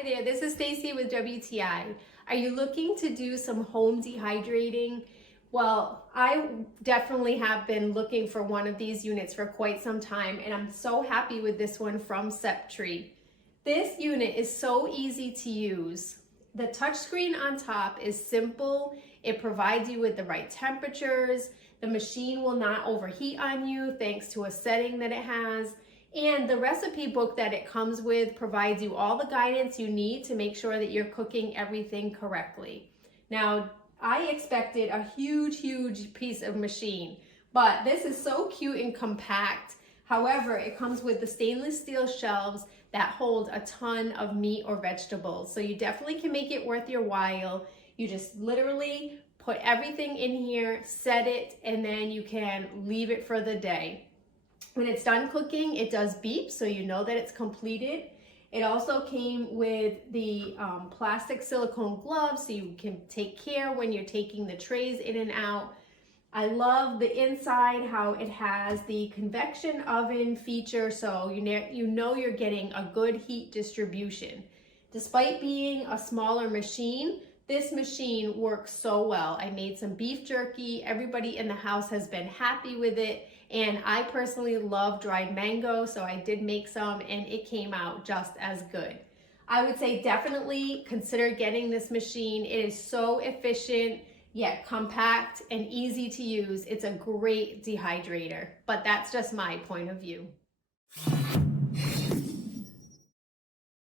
Hi there, this is Stacy with WTI. Are you looking to do some home dehydrating? Well, I definitely have been looking for one of these units for quite some time, and I'm so happy with this one from Septree. This unit is so easy to use. The touchscreen on top is simple. It provides you with the right temperatures. The machine will not overheat on you thanks to a setting that it has. And the recipe book that it comes with provides you all the guidance you need to make sure that you're cooking everything correctly. Now, I expected a huge piece of machine, but this is so cute and compact. However, it comes with the stainless steel shelves that hold a ton of meat or vegetables. So you definitely can make it worth your while. You just literally put everything in here, set it, and then you can leave it for the day. When it's done cooking, it does beep, so you know that it's completed. It also came with the plastic silicone gloves, so you can take care when you're taking the trays in and out. I love the inside, how it has the convection oven feature, so you know you're getting a good heat distribution. Despite being a smaller machine, this machine works so well. I made some beef jerky. Everybody in the house has been happy with it. And I personally love dried mango, so I did make some and it came out just as good. I would say definitely consider getting this machine. It is so efficient, yet compact and easy to use. It's a great dehydrator, but that's just my point of view.